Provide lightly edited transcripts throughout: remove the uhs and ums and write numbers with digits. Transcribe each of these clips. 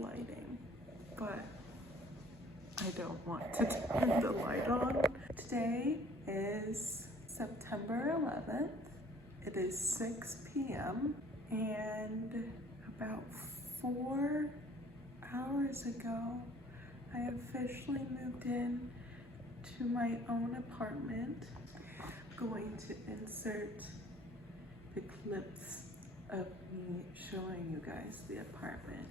lighting, but I don't want to turn the light on. Today is September 11th. It is 6 p.m. and about 4 hours ago, I officially moved in to my own apartment. I'm going to insert the clips of me showing you guys the apartment.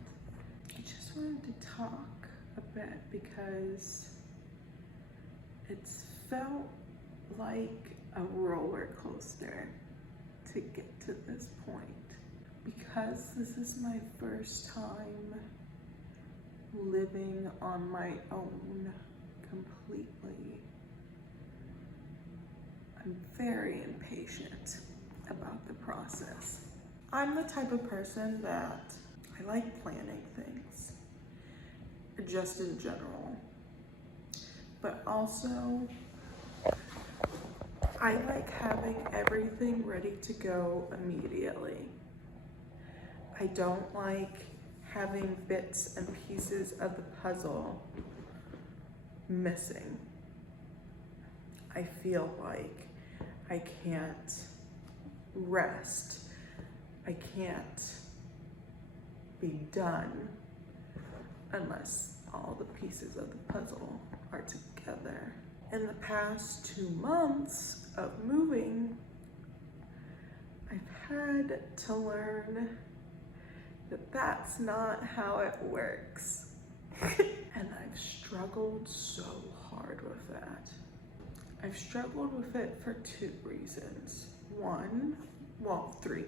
I just wanted to talk a bit because it's felt like a roller coaster to get to this point. Because this is my first time living on my own completely, I'm very impatient about the process. I'm the type of person that I like planning things, just in general, but also I like having everything ready to go immediately. I don't like having bits and pieces of the puzzle missing. I feel like I can't rest. I can't be done unless all the pieces of the puzzle are together. In the past 2 months of moving, I've had to learn that that's not how it works. And I've struggled so hard with that. I've struggled with it for 2 reasons. Well, 3.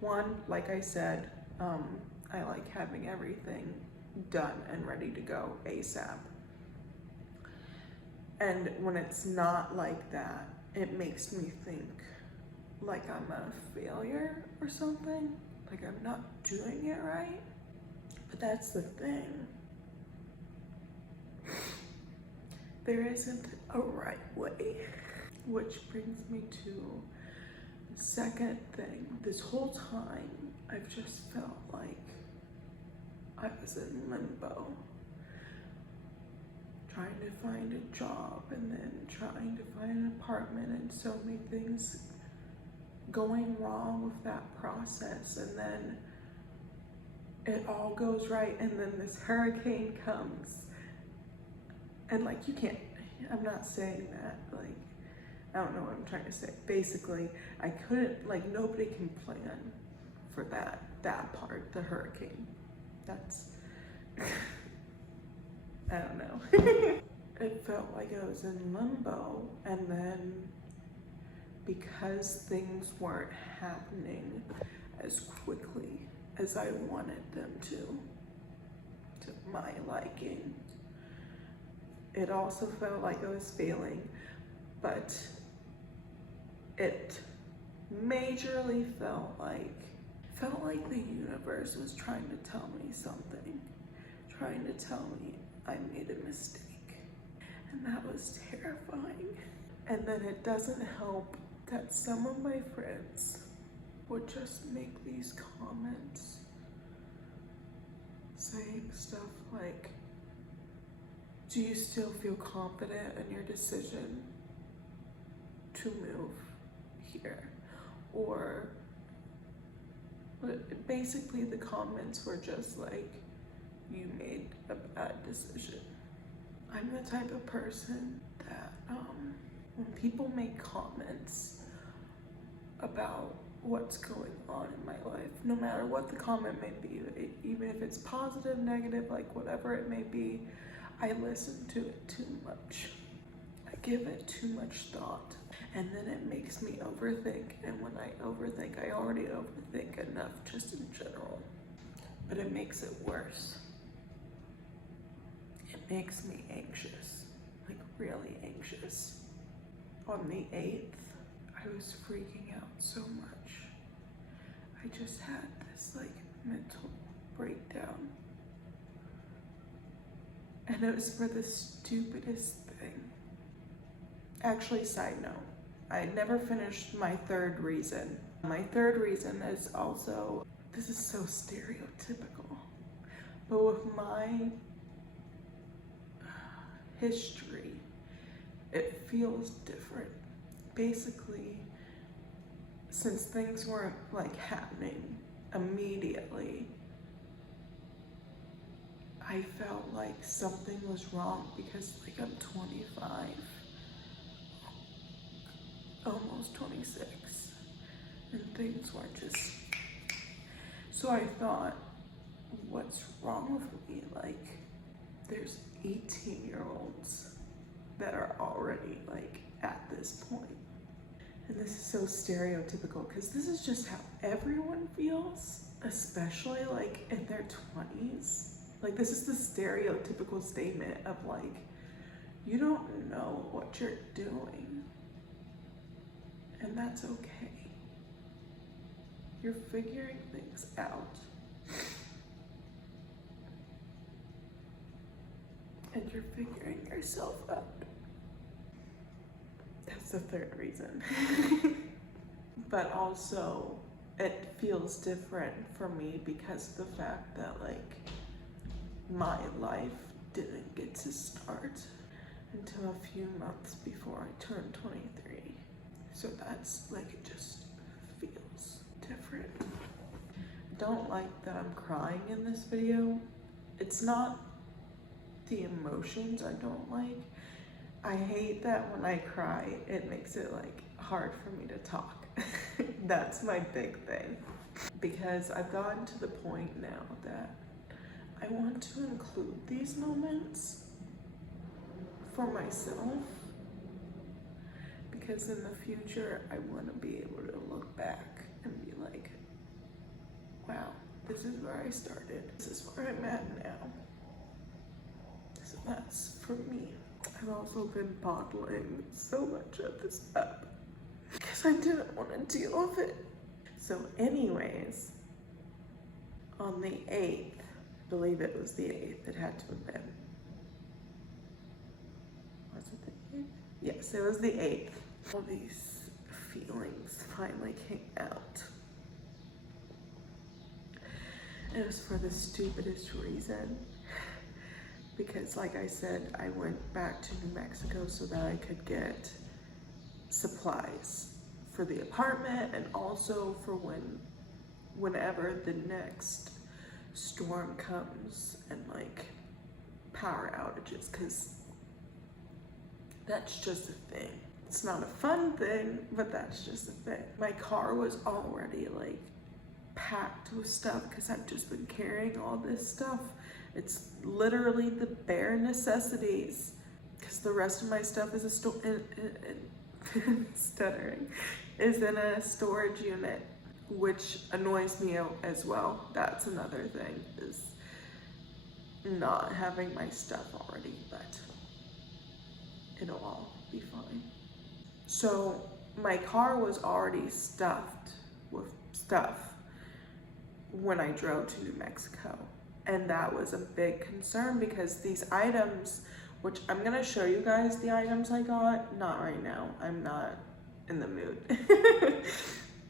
One, like I said, I like having everything done and ready to go ASAP. And when it's not like that, it makes me think like I'm a failure or something, like I'm not doing it right. But that's the thing. There isn't a right way. Which brings me to the second thing. This whole time, I've just felt like I was in limbo, trying to find a job and then trying to find an apartment, and so many things going wrong with that process. And then it all goes right, and then this hurricane comes. And like, you can't, I'm not saying that, like, I don't know what I'm trying to say. Basically, I couldn't, like, nobody can plan for that part, the hurricane. That's, I don't know. It felt like I was in limbo, and then because things weren't happening as quickly as I wanted them to my liking, it also felt like I was failing, but it majorly felt like the universe was trying to tell me something, trying to tell me I made a mistake. And that was terrifying. And then it doesn't help that some of my friends would just make these comments saying stuff like, do you still feel confident in your decision to move here? Or basically the comments were just like, you made a bad decision. I'm the type of person that when people make comments about what's going on in my life, no matter what the comment may be, even if it's positive, negative, like whatever it may be, I listen to it too much. I give it too much thought, and then it makes me overthink. And when I overthink, I already overthink enough just in general, but it makes it worse. It makes me anxious, like really anxious. On the 8th, I was freaking out so much. I just had this like mental breakdown. And it was for the stupidest thing. Actually, side note, I never finished my 3rd reason. My 3rd reason is also, this is so stereotypical, But with my history, it feels different. Basically, since things weren't like happening immediately, I felt like something was wrong because like I'm 25, almost 26, and things weren't just, so I thought, what's wrong with me? Like, there's 18-year-olds that are already like at this point. And this is so stereotypical because this is just how everyone feels, especially like in their 20s. Like, this is the stereotypical statement of like, you don't know what you're doing, and that's okay. You're figuring things out. And you're figuring yourself out. That's the third reason. But also, it feels different for me because of the fact that like, my life didn't get to start until a few months before I turned 23. So that's like, it just feels different. Don't like that I'm crying in this video. It's not the emotions I don't like. I hate that when I cry, it makes it like hard for me to talk. That's my big thing. Because I've gotten to the point now that I want to include these moments for myself, because in the future I want to be able to look back and be like, wow, this is where I started, this is where I'm at now. So that's for me. I've also been bottling so much of this up because I didn't want to deal with it. So anyways, on the 8th, I believe it was the 8th, it had to have been. Was it the 8th? Yes, it was the 8th. All these feelings finally came out. It was for the stupidest reason. Because like I said, I went back to New Mexico so that I could get supplies for the apartment and also for whenever the next storm comes and like power outages, because that's just a thing. It's not a fun thing, but that's just a thing. My car was already like packed with stuff because I've just been carrying all this stuff. It's literally the bare necessities, because the rest of my stuff is stuttering, is in a storage unit, which annoys me as well. That's another thing, is not having my stuff already, but it'll all be fine. So my car was already stuffed with stuff when I drove to New Mexico. And that was a big concern because these items, which I'm gonna show you guys the items I got, not right now. I'm not in the mood.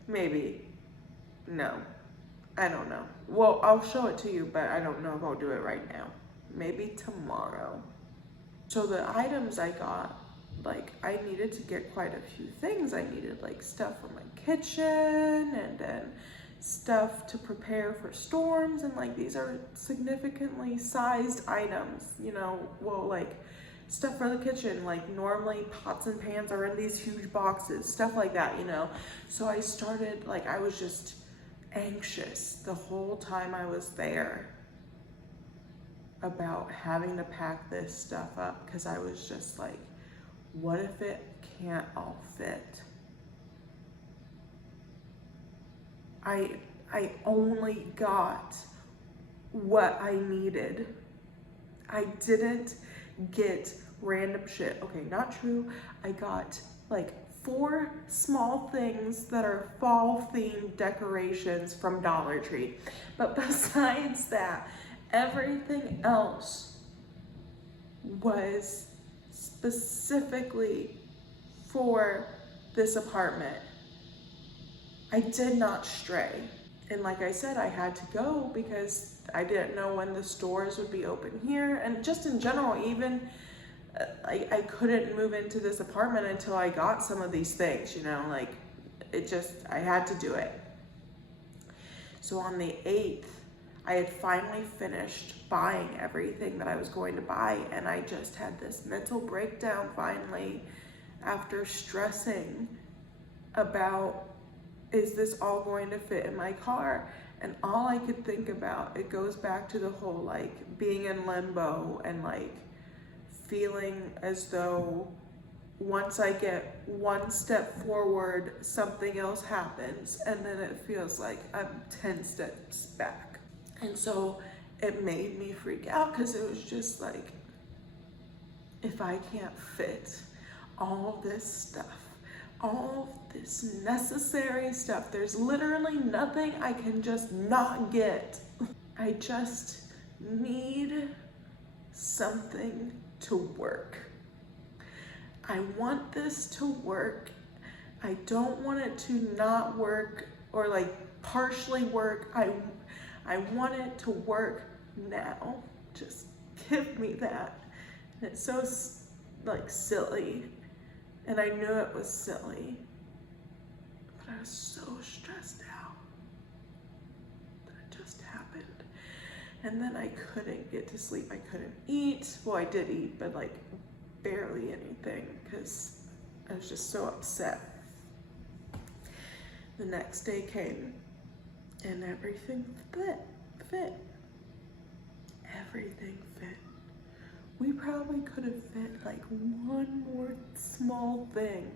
Maybe, no, I don't know. Well, I'll show it to you, but I don't know if I'll do it right now. Maybe tomorrow. So the items I got, like I needed to get quite a few things. I needed like stuff for my kitchen and then stuff to prepare for storms, and like these are significantly sized items, you know. Well, like stuff for the kitchen, like normally pots and pans are in these huge boxes, stuff like that, you know. So I started, like, I was just anxious the whole time I was there about having to pack this stuff up, because I was just like, what if it can't all fit? I only got what I needed. I didn't get random shit. Okay, not true. I got like 4 small things that are fall themed decorations from Dollar Tree. But besides that, everything else was specifically for this apartment. I did not stray. And like I said, I had to go because I didn't know when the stores would be open here. And just in general, even I couldn't move into this apartment until I got some of these things, you know, like I had to do it. So on the 8th, I had finally finished buying everything that I was going to buy, and I just had this mental breakdown finally after stressing about, is this all going to fit in my car? And all I could think about, it goes back to the whole like being in limbo and like feeling as though once I get one step forward, something else happens, and then it feels like I'm 10 steps back. And so it made me freak out because it was just like, if I can't fit all this stuff, all this necessary stuff, there's literally nothing I can just not get. I just need something to work. I want this to work. I don't want it to not work or like partially work. I want it to work now. Just give me that. And it's so like silly. And I knew it was silly, but I was so stressed out that it just happened. And then I couldn't get to sleep. I couldn't eat. Well, I did eat, but like barely anything because I was just so upset. The next day came and everything fit. Everything fit. We probably could have fit like one more small thing.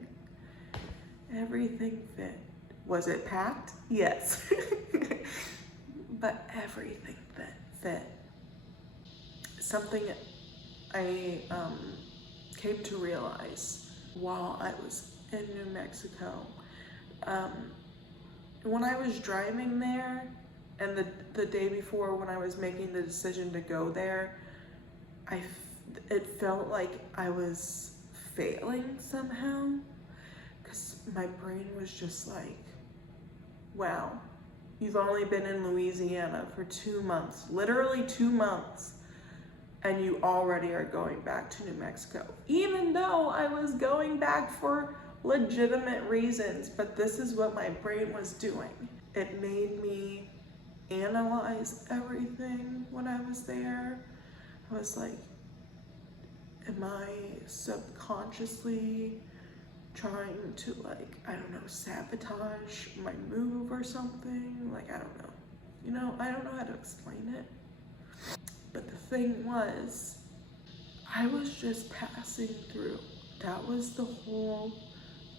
Everything fit. Was it packed? Yes. But everything fit. Something I came to realize while I was in New Mexico, when I was driving there and the day before when I was making the decision to go there, it felt like I was failing somehow because my brain was just like, wow, you've only been in Louisiana for 2 months, literally 2 months, and you already are going back to New Mexico, even though I was going back for legitimate reasons. But this is what my brain was doing. It made me analyze everything when I was there. I was like, am I subconsciously trying to like, I don't know, sabotage my move or something? Like, I don't know. You know, I don't know how to explain it. But the thing was, I was just passing through. That was the whole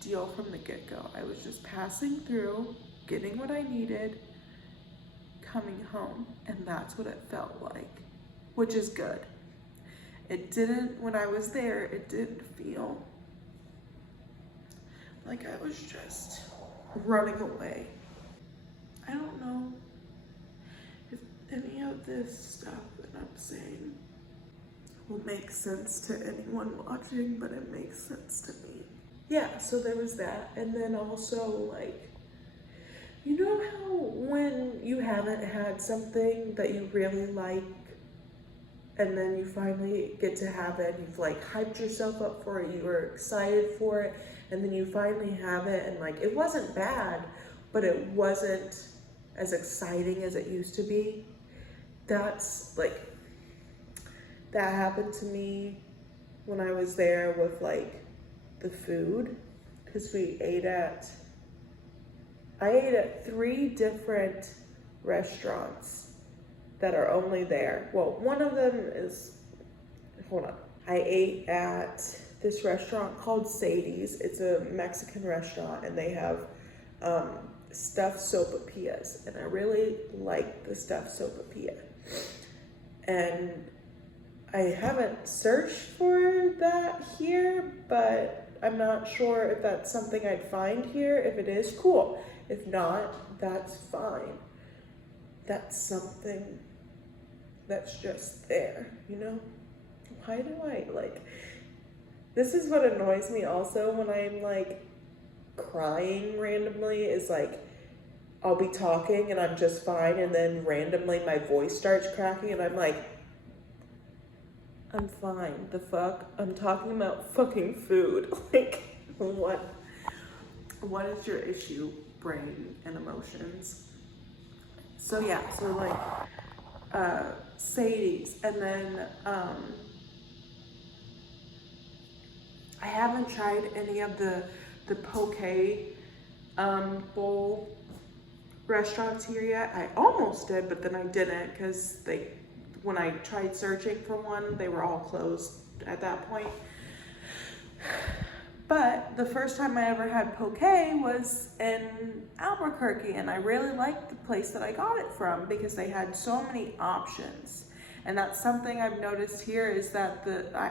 deal from the get-go. I was just passing through, getting what I needed, coming home. And that's what it felt like, which is good. It didn't, when I was there, it didn't feel like I was just running away. I don't know if any of this stuff that I'm saying will make sense to anyone watching, but it makes sense to me. Yeah, so there was that. And then also, like, you know how when you haven't had something that you really like, and then you finally get to have it, and you've like hyped yourself up for it, you were excited for it, and then you finally have it, and like, it wasn't bad, but it wasn't as exciting as it used to be. That's like, that happened to me when I was there with like the food, because I ate at 3 different restaurants that are only there. Well, one of them is, hold on. I ate at this restaurant called Sadie's. It's a Mexican restaurant, and they have stuffed sopapillas, and I really like the stuffed sopapilla. And I haven't searched for that here, but I'm not sure if that's something I'd find here. If it is, cool. If not, that's fine. That's something that's just there, you know? Why do I, like, this is what annoys me also when I'm like crying randomly, is like, I'll be talking and I'm just fine, and then randomly my voice starts cracking and I'm like, I'm fine, the fuck? I'm talking about fucking food. Like, what is your issue, brain and emotions? So yeah, so like, Sadie's, and then, I haven't tried any of the poke, bowl restaurants here yet. I almost did, but then I didn't, because when I tried searching for one, they were all closed at that point. But the first time I ever had poke was in Albuquerque, and I really liked the place that I got it from because they had so many options. And that's something I've noticed here, is that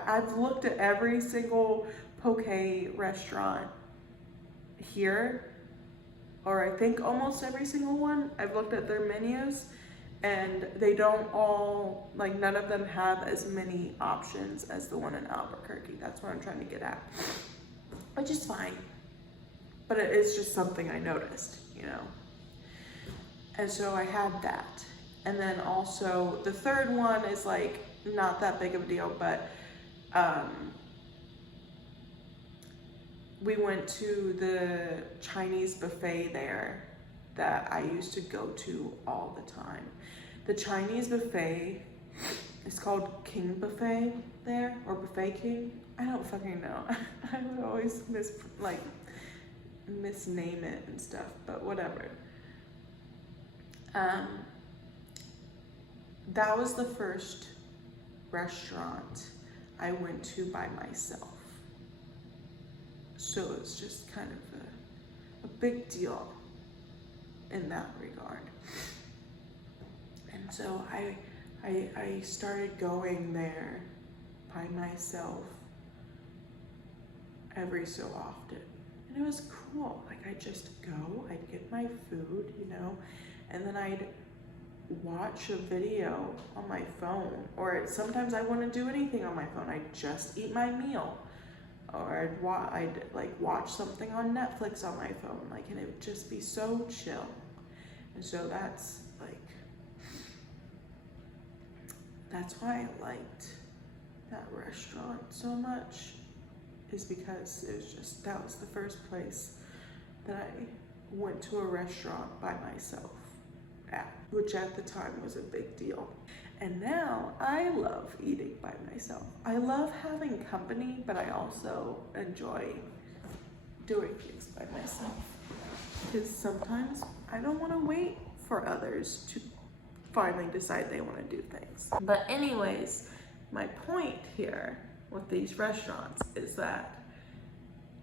I've looked at every single poke restaurant here, or I think almost every single one. I've looked at their menus, and they don't all, like, none of them have as many options as the one in Albuquerque. That's what I'm trying to get at, which is fine, but it is just something I noticed, you know. And so I had that. And then also the third one is like not that big of a deal, but we went to the Chinese buffet there that I used to go to all the time. The Chinese buffet is called King Buffet there, or Buffet King. I don't fucking know. I would always misname it and stuff, but whatever. That was the first restaurant I went to by myself. So it was just kind of a big deal in that regard. And so I started going there by myself every so often. And it was cool. Like, I'd just go, I'd get my food, you know, and then I'd watch a video on my phone, or sometimes I wouldn't do anything on my phone. I'd just eat my meal, or I'd like watch something on Netflix on my phone, like, and it would just be so chill. And so that's why I liked that restaurant so much, is because it was just, that was the first place that I went to a restaurant by myself at, which at the time was a big deal. And now I love eating by myself. I love having company, but I also enjoy doing things by myself, because sometimes I don't want to wait for others to finally decide they want to do things. But anyways, my point here with these restaurants is that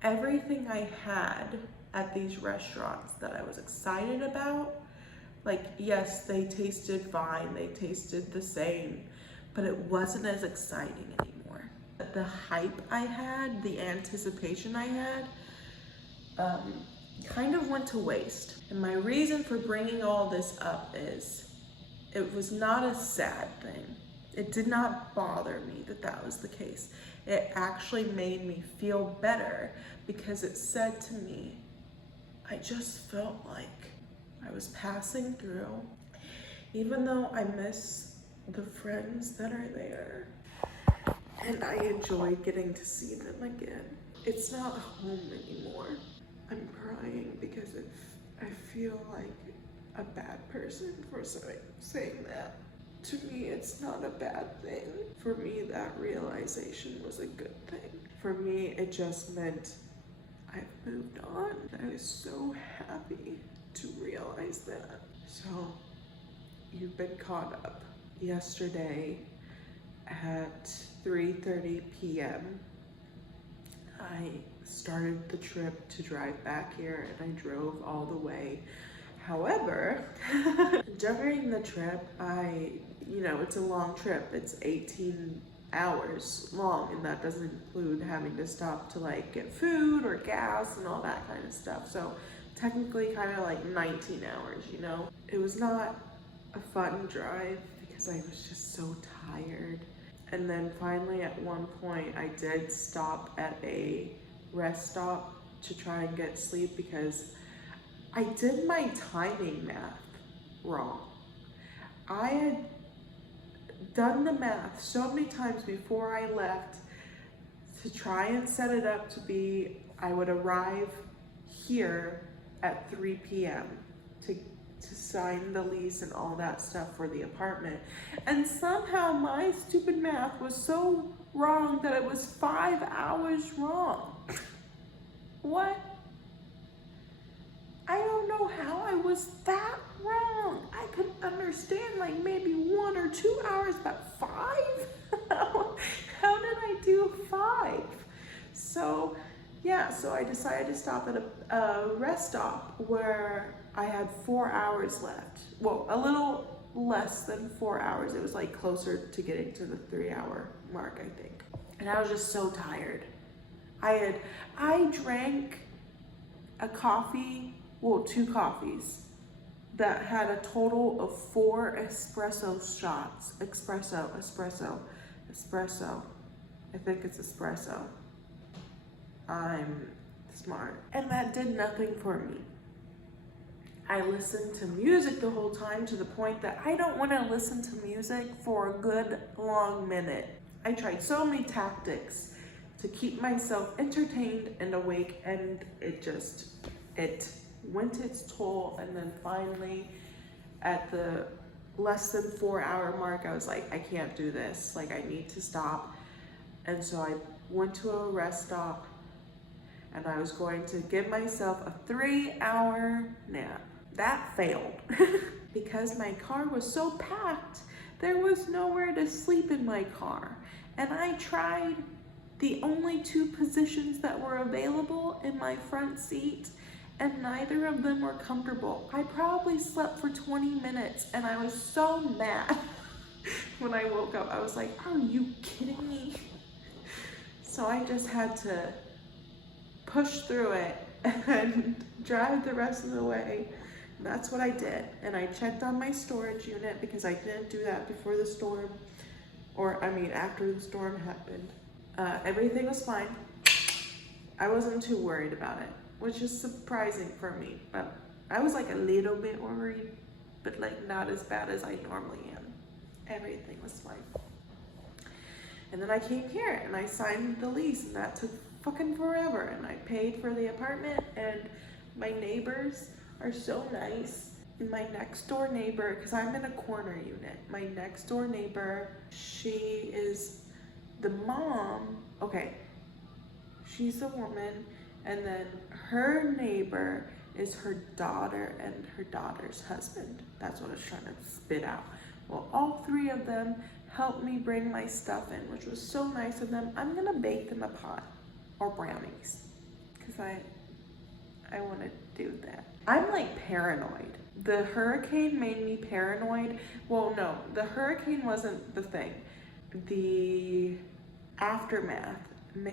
everything I had at these restaurants that I was excited about, like, yes, they tasted fine, they tasted the same, but it wasn't as exciting anymore. The hype I had, the anticipation I had, kind of went to waste. And my reason for bringing all this up is, it was not a sad thing. It did not bother me that that was the case. It actually made me feel better, because it said to me, I just felt like I was passing through, even though I miss the friends that are there, and I enjoy getting to see them again. It's not home anymore. I'm crying because I feel like a bad person for saying that. To me, it's not a bad thing. For me, that realization was a good thing. For me, it just meant I've moved on. I was so happy to realize that. So, you've been caught up. Yesterday at 3:30 p.m., I started the trip to drive back here, and I drove all the way. However, during the trip, it's a long trip. It's 18 hours long, and that doesn't include having to stop to like get food or gas and all that kind of stuff. So technically kind of like 19 hours, you know? It was not a fun drive because I was just so tired. And then finally at one point I did stop at a rest stop to try and get sleep, because I did my timing math wrong. I had done the math so many times before I left to try and set it up to be, I would arrive here at 3 p.m. to sign the lease and all that stuff for the apartment. And somehow my stupid math was so wrong that it was 5 hours wrong. What? I don't know how I was that wrong. I could understand like maybe 1 or 2 hours, but 5? How did I do 5? So yeah, so I decided to stop at a rest stop where I had 4 hours left. Well, a little less than 4 hours. It was like closer to getting to the 3-hour mark, I think. And I was just so tired. I drank a coffee, well, 2 coffees that had a total of 4 espresso shots. Espresso. I think it's espresso. I'm smart. And that did nothing for me. I listened to music the whole time to the point that I don't want to listen to music for a good long minute. I tried so many tactics to keep myself entertained and awake, and it went its toll. And then finally at the less than 4-hour mark, I was like, I can't do this. Like, I need to stop. And so I went to a rest stop and I was going to give myself a 3-hour nap. That failed because my car was so packed. There was nowhere to sleep in my car. And I tried the only 2 positions that were available in my front seat, and neither of them were comfortable. I probably slept for 20 minutes and I was so mad when I woke up. I was like, are you kidding me? So I just had to push through it and drive the rest of the way. And that's what I did. And I checked on my storage unit because I didn't do that before the storm, after the storm happened. Everything was fine. I wasn't too worried about it, which is surprising for me, but I was like a little bit worried, but like not as bad as I normally am. Everything was fine. And then I came here and I signed the lease, and that took fucking forever. And I paid for the apartment, and my neighbors are so nice. My next door neighbor, because I'm in a corner unit, my next door neighbor, she is the mom. Okay, she's a woman, and then her neighbor is her daughter and her daughter's husband. That's what I was trying to spit out. Well, all 3 of them helped me bring my stuff in, which was so nice of them. I'm gonna bake them a pot or brownies because I want to do that. I'm like paranoid. The hurricane made me paranoid. Well, no, the hurricane wasn't the thing. The aftermath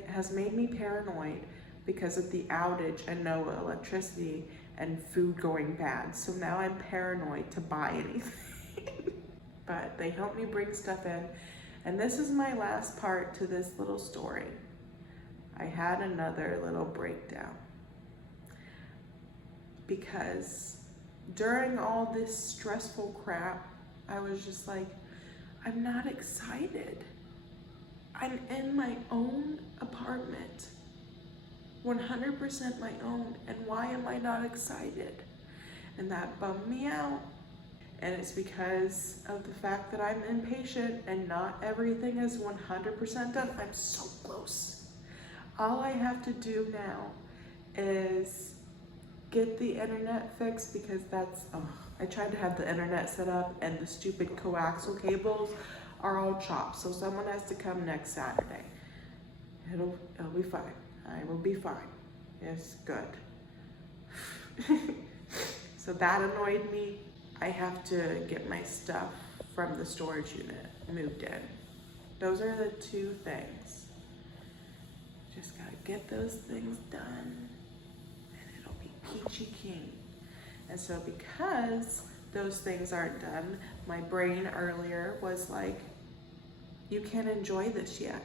has made me paranoid because of the outage and no electricity and food going bad. So now I'm paranoid to buy anything. But they helped me bring stuff in. And this is my last part to this little story. I had another little breakdown because during all this stressful crap, I was just like, I'm not excited. I'm in my own apartment, 100% my own, and why am I not excited? And that bummed me out. And it's because of the fact that I'm impatient and not everything is 100% done. I'm so close. All I have to do now is get the internet fixed, because I tried to have the internet set up and the stupid coaxial cables are all chopped. So someone has to come next Saturday. It'll be fine. I will be fine. It's good. So that annoyed me. I have to get my stuff from the storage unit moved in. Those are the 2 things. Just gotta get those things done and it'll be peachy keen. And so because those things aren't done, my brain earlier was like, you can't enjoy this yet.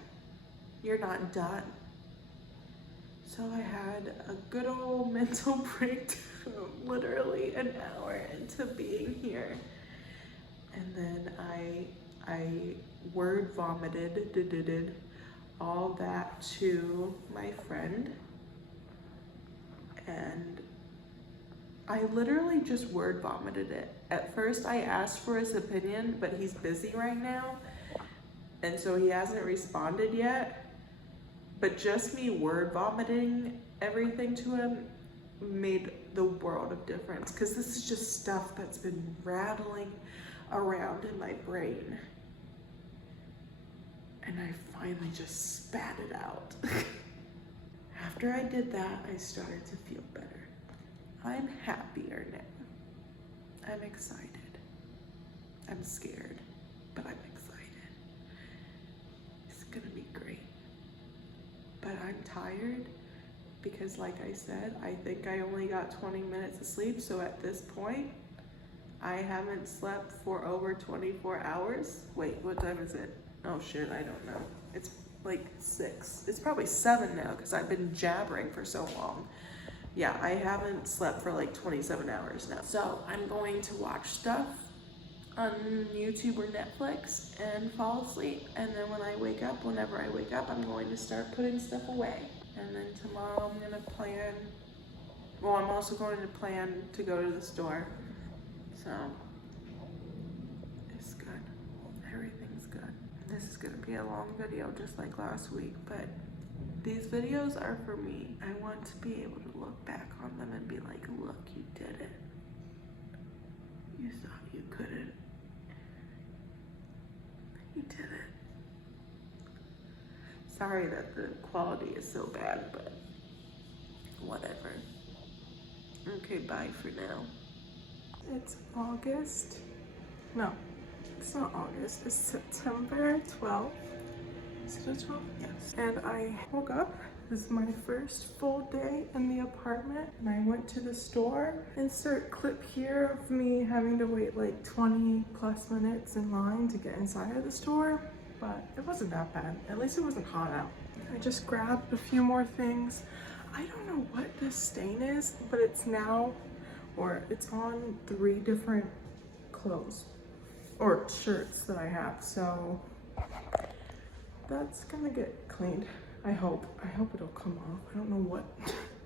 You're not done. So I had a good old mental breakdown, literally an hour into being here. And then I word vomited all that to my friend. And I literally just word vomited it. At first I asked for his opinion, but he's busy right now. And so he hasn't responded yet. But just me word vomiting everything to him made the world of difference, because this is just stuff that's been rattling around in my brain. And I finally just spat it out. After I did that, I started to feel better. I'm happier now. I'm excited. I'm scared, but I'm excited. It's gonna be great. But I'm tired because, like I said, I think I only got 20 minutes of sleep. So at this point, I haven't slept for over 24 hours. Wait, what time is it? Oh shit, I don't know. It's like 6. It's probably 7 now because I've been jabbering for so long. Yeah, I haven't slept for like 27 hours now. So I'm going to watch stuff on YouTube or Netflix and fall asleep. And then when I wake up, whenever I wake up, I'm going to start putting stuff away. And then tomorrow I'm gonna plan, well, I'm also going to plan to go to the store. So it's good. Everything's good. This is gonna be a long video just like last week, but these videos are for me. I want to be able to look back on them and be like, look, you did it. You thought you couldn't. You did it. Sorry that the quality is so bad, but whatever. Okay, bye for now. It's August. No, it's not August. It's September 12th. Is it the 12th? Yes. And I woke up. This is my first full day in the apartment. And I went to the store. Insert clip here of me having to wait like 20 plus minutes in line to get inside of the store. But it wasn't that bad. At least it wasn't hot out. I just grabbed a few more things. I don't know what this stain is, but it's now, or it's on 3 different clothes or shirts that I have. So that's gonna get cleaned. I hope it'll come off. I don't know what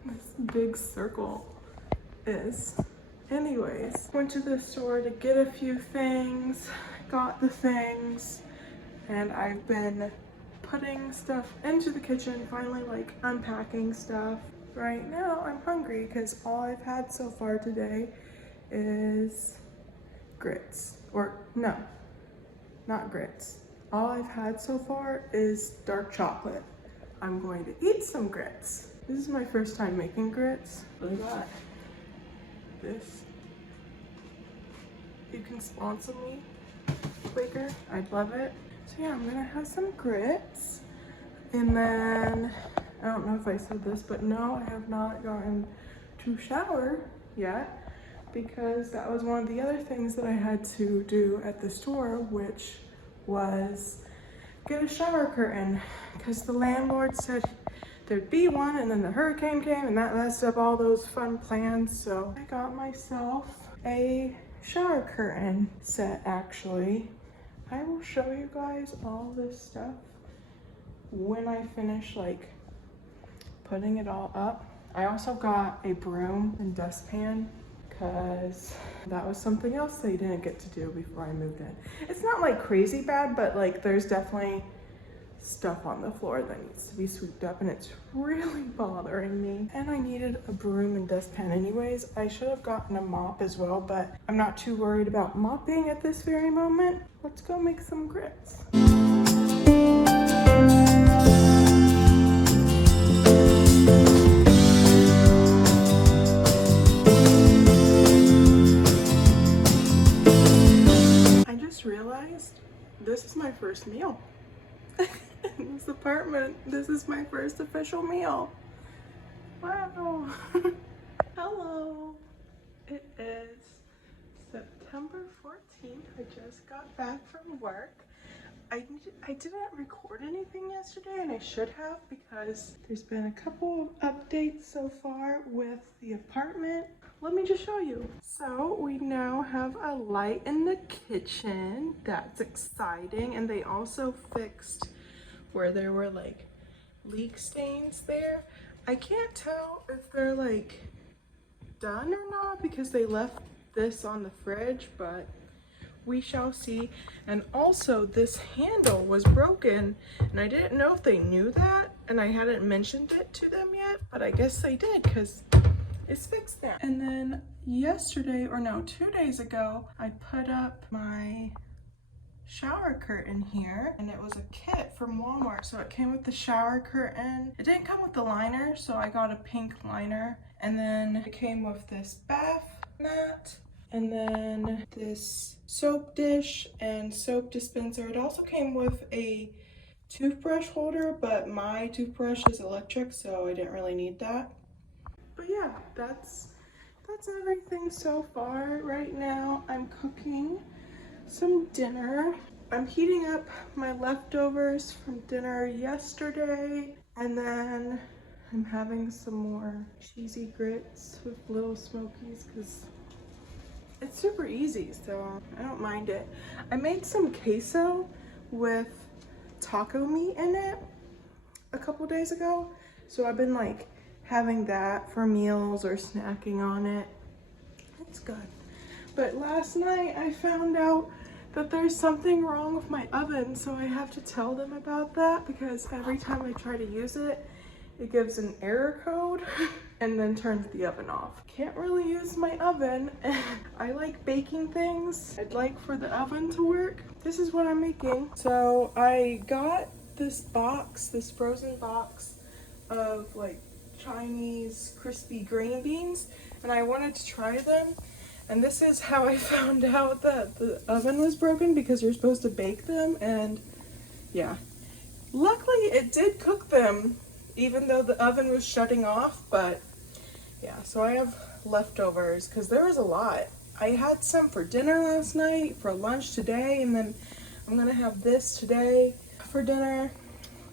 this big circle is. Anyways, went to the store to get a few things, got the things, and I've been putting stuff into the kitchen, finally like unpacking stuff. Right now I'm hungry because all I've had so far today is grits. Or no, not grits. All I've had so far is dark chocolate. I'm going to eat some grits. This is my first time making grits. Look at that. This. You can sponsor me, Quaker. I'd love it. So yeah, I'm gonna have some grits. And then, I don't know if I said this, but no, I have not gotten to shower yet because that was one of the other things that I had to do at the store, which was get a shower curtain because the landlord said there'd be one, and then the hurricane came and that messed up all those fun plans. So I got myself a shower curtain set. Actually, I will show you guys all this stuff when I finish like putting it all up. I also got a broom and dustpan because that was something else they didn't get to do before I moved in. It's not like crazy bad, but like there's definitely stuff on the floor that needs to be swept up and it's really bothering me. And I needed a broom and dustpan anyways. I should have gotten a mop as well, but I'm not too worried about mopping at this very moment. Let's go make some grits. Realized this is my first meal in this apartment. This is my first official meal. Wow. Hello. It is September 14th. I just got back from work. I didn't record anything yesterday, and I should have, because there's been a couple of updates so far with the apartment. Let me just show you. So we now have a light in the kitchen. That's exciting. And they also fixed where there were like leak stains there. I can't tell if they're like done or not because they left this on the fridge, but we shall see. And also this handle was broken, and I didn't know if they knew that, and I hadn't mentioned it to them yet, but I guess they did because it's fixed now. And then yesterday, or no, 2 days ago, I put up my shower curtain here, and it was a kit from Walmart. So it came with the shower curtain. It didn't come with the liner, so I got a pink liner. And then it came with this bath mat, and then this soap dish and soap dispenser. It also came with a toothbrush holder, but my toothbrush is electric, so I didn't really need that. But yeah, that's everything so far. Right now I'm cooking some dinner. I'm heating up my leftovers from dinner yesterday, and then I'm having some more cheesy grits with little smokies because it's super easy, so I don't mind it. I made some queso with taco meat in it a couple days ago, so I've been like having that for meals or snacking on it. It's good. But last night I found out that there's something wrong with my oven, so I have to tell them about that because every time I try to use it, it gives an error code and then turns the oven off. Can't really use my oven. I like baking things. I'd like for the oven to work. This is what I'm making. So I got this box, this frozen box of like Chinese crispy green beans, and I wanted to try them. And this is how I found out that the oven was broken, because you're supposed to bake them, and yeah. Luckily it did cook them even though the oven was shutting off, but yeah, so I have leftovers because there was a lot. I had some for dinner last night, for lunch today, and then I'm gonna have this today for dinner,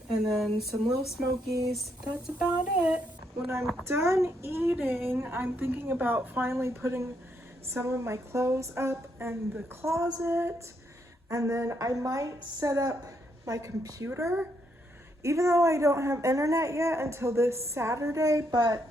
and then some little smokies. That's about it. When I'm done eating, I'm thinking about finally putting some of my clothes up in the closet, and then I might set up my computer, even though I don't have internet yet until this Saturday, but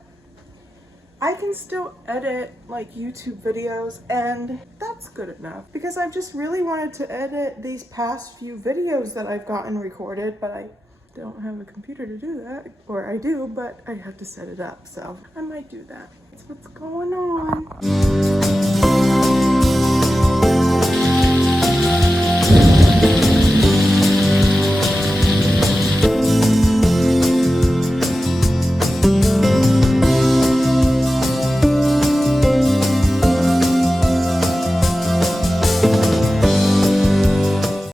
I can still edit like YouTube videos, and that's good enough because I've just really wanted to edit these past few videos that I've gotten recorded, but I don't have a computer to do that, or I do, but I have to set it up, so I might do that. That's what's going on.